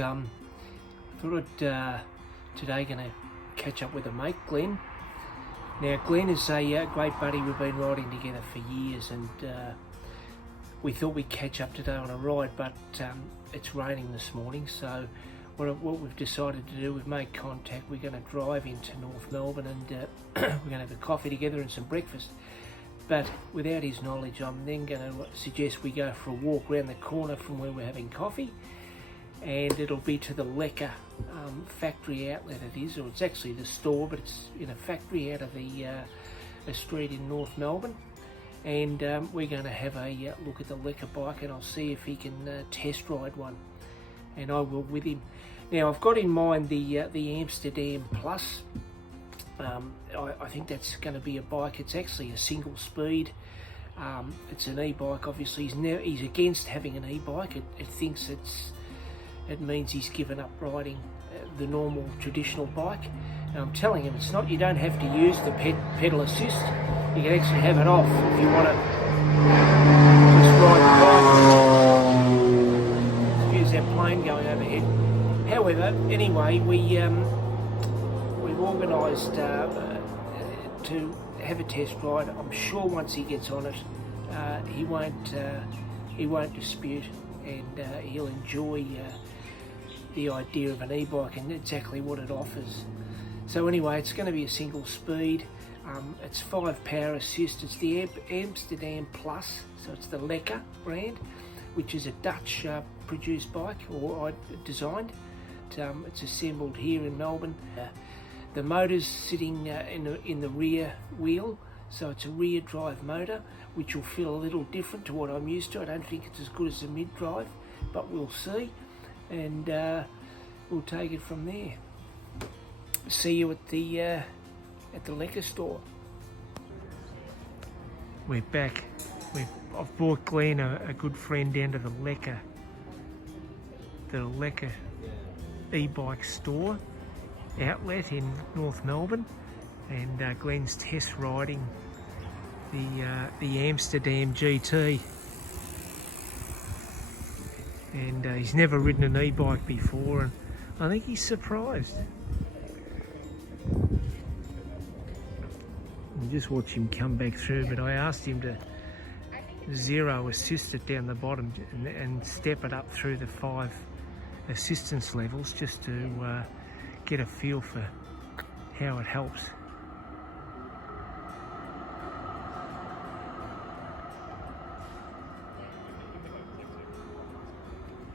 Thought I'd today going to catch up with a mate, Glenn. Now Glenn is a great buddy. We've been riding together for years, and we thought we'd catch up today on a ride, but it's raining this morning, so what we've decided to do, we've made contact. We're going to drive into North Melbourne, and we're going to have a coffee together and some breakfast. But without his knowledge, I'm then going to suggest we go for a walk around the corner from where we're having coffee, and it'll be to the Lekker factory outlet it is, or it's actually the store, but it's in a factory out of a street in North Melbourne. And we're going to have a look at the Lekker bike, and I'll see if he can test ride one, and I will with him. Now I've got in mind the Amsterdam Plus. I think that's going to be a bike. It's actually a single speed. It's an e-bike. Obviously he's against having an e-bike. It thinks it means he's given up riding the normal traditional bike. And I'm telling him it's not. You don't have to use the pedal assist. You can actually have it off if you want to just ride the bike. Here's that plane going overhead. However, anyway, we've organised to have a test ride. I'm sure once he gets on it, he won't dispute, and he'll enjoy the idea of an e-bike and exactly what it offers. So anyway, it's going to be a single speed. It's 5 power assist. It's the Amsterdam Plus, so it's the Lekker brand, which is a Dutch produced bike, or designed. It's assembled here in Melbourne. The motor's sitting in the rear wheel, so it's a rear drive motor, which will feel a little different to what I'm used to. I don't think it's as good as the mid drive, but we'll see, and we'll take it from there. See you at the Lekker store. We're back. I've brought Glenn, a good friend, down to the Lekker e-bike store outlet in North Melbourne, and Glenn's test riding the Amsterdam GT, and he's never ridden an e-bike before, and I think he's surprised. And just watch him come back through, but I asked him to zero assist it down the bottom and step it up through the 5 assistance levels, just to get a feel for how it helps.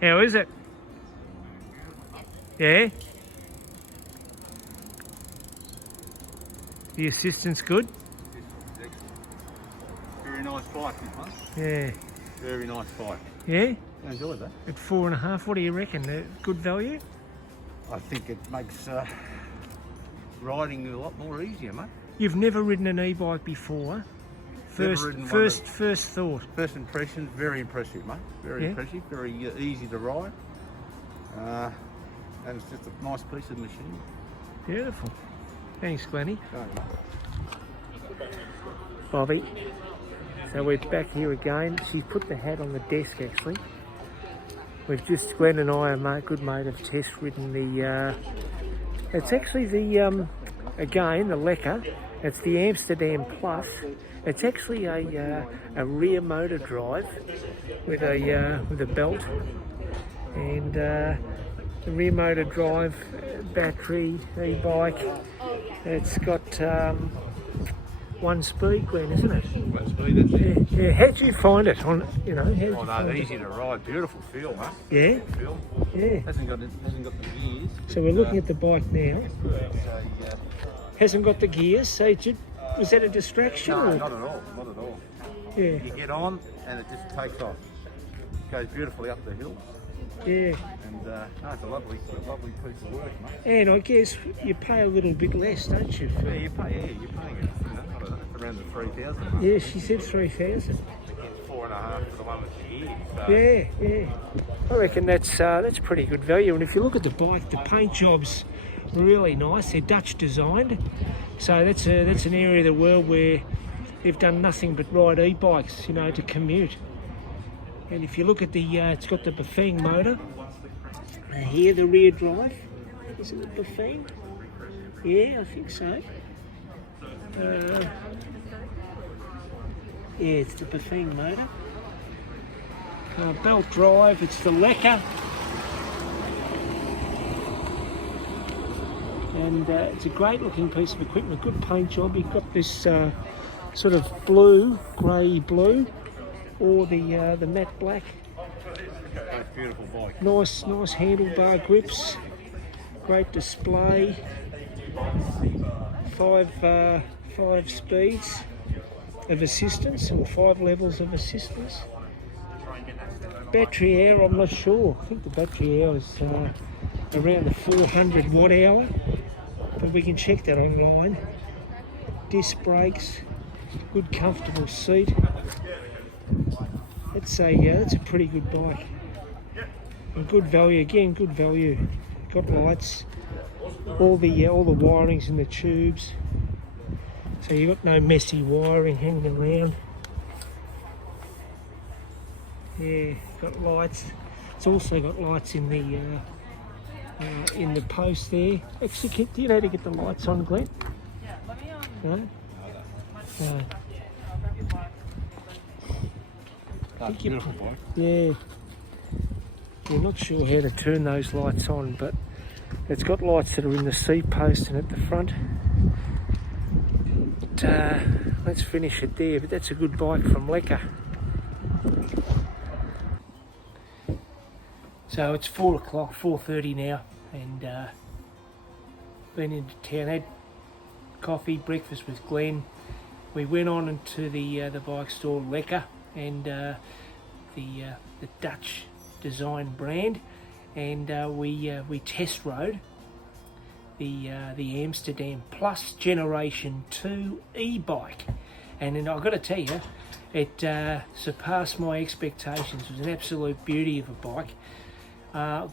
How is it? Yeah? The assistance good? Very nice bike, this one. Yeah. Very nice bike. Yeah? I enjoyed that. At 4.5, what do you reckon? Good value? I think it makes riding a lot more easier, mate. You've never ridden an e-bike before? First thought. First impression, very impressive, mate. Very impressive, very easy to ride. And it's just a nice piece of machine. Beautiful. Thanks, Glennie. Sorry, mate. Bobby. So we're back here again. She's put the hat on the desk, actually. Glenn and I, a good mate, have test ridden it's actually again, the Lekker. It's the Amsterdam Plus. It's actually a rear motor drive with a belt, and the rear motor drive, battery, e-bike. It's got 1 speed, Glenn, isn't it? 1 speed, that's it. Yeah. How'd you find it? Easy to ride, beautiful feel, mate. Yeah? Feel. Yeah. Hasn't got the gears. So we're looking at the bike now. Hasn't got the gears, so was that a distraction? No, or? not at all, not at all. Yeah. You get on and it just takes off. Goes beautifully up the hill. Yeah. And it's a lovely piece of work, mate. And I guess you pay a little bit less, don't you? Yeah, you're paying it's around the 3,000. Yeah, she said 3,000. It's 4.5 for the one with the gears. So. Yeah. I reckon that's pretty good value. And if you look at the bike, the paint job's really nice. They're Dutch designed, so that's an area of the world where they've done nothing but ride e-bikes, to commute. And if you look at it's got the Bafang motor, Here, the rear drive. Is it the Buffet? Yeah, I think so. Yeah, it's the Buffet motor. Belt drive, it's the Lekker. And it's a great looking piece of equipment, good paint job. You've got this sort of blue, grey blue, or the matte black. That's a beautiful bike. Nice handlebar grips, great display. Five speeds of assistance, or 5 levels of assistance. Battery air, I'm not sure. I think the battery air is around the 400 watt hour, but we can check that online. Disc brakes, good comfortable seat. It's a pretty good bike. And good value, again, good value. Got lights, all the wirings in the tubes. So you've got no messy wiring hanging around. Yeah, got lights. It's also got lights in the post there. Actually, do you know how to get the lights on, Glenn? Yeah, let me No? No. That's a beautiful bike. Yeah. We're not sure how to turn those lights on, but it's got lights that are in the seat post and at the front. But, let's finish it there, but that's a good bike from Lekker. So it's 4 o'clock, 4:30 now, and been into town, had coffee, breakfast with Glenn. We went on into the bike store Lekker, and the Dutch design brand, and we test rode the Amsterdam Plus Generation 2 e-bike, and then I've got to tell you, it surpassed my expectations. It was an absolute beauty of a bike.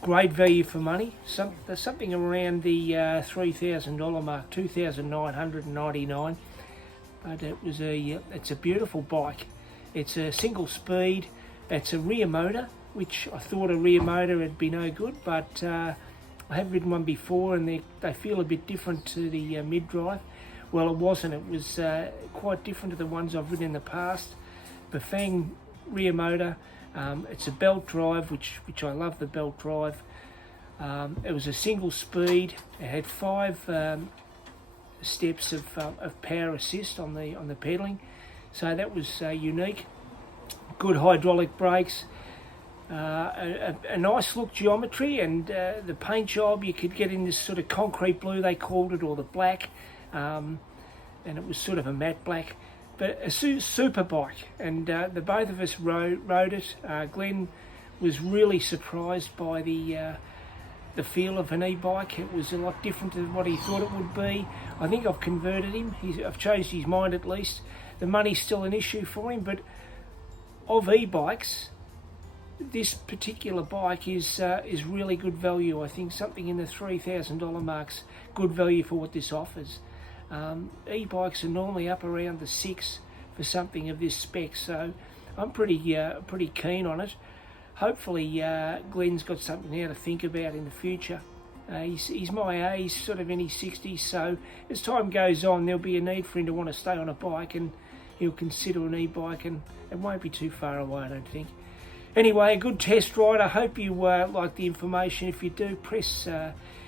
Great value for money. Something around the $3,000 mark, $2,999. But it's a beautiful bike. It's a single speed. It's a rear motor, which I thought a rear motor would be no good, but I have ridden one before, and they feel a bit different to the mid-drive. Well, it wasn't. It was quite different to the ones I've ridden in the past. Bafang rear motor. It's a belt drive, which I love the belt drive. It was a single speed. It had 5 steps of power assist on the pedalling, so that was unique. Good hydraulic brakes. A nice look geometry, and the paint job you could get in this sort of concrete blue, they called it, or the black, and it was sort of a matte black. But a super bike, and the both of us rode it. Glenn was really surprised by the feel of an e-bike. It was a lot different to what he thought it would be. I think I've converted him. I've changed his mind at least. The money's still an issue for him, but of e-bikes, this particular bike is really good value. I think something in the $3,000 mark's good value for what this offers. E-bikes are normally up around the 6 for something of this spec, so I'm pretty keen on it. Hopefully Glenn's got something now to think about in the future. He's my age, sort of in his 60s, so as time goes on there'll be a need for him to want to stay on a bike, and he'll consider an e-bike, and it won't be too far away, I don't think. Anyway, a good test ride. I hope you like the information. If you do, press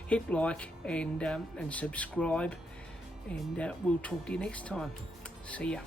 hit like and subscribe, and we'll talk to you next time. See ya.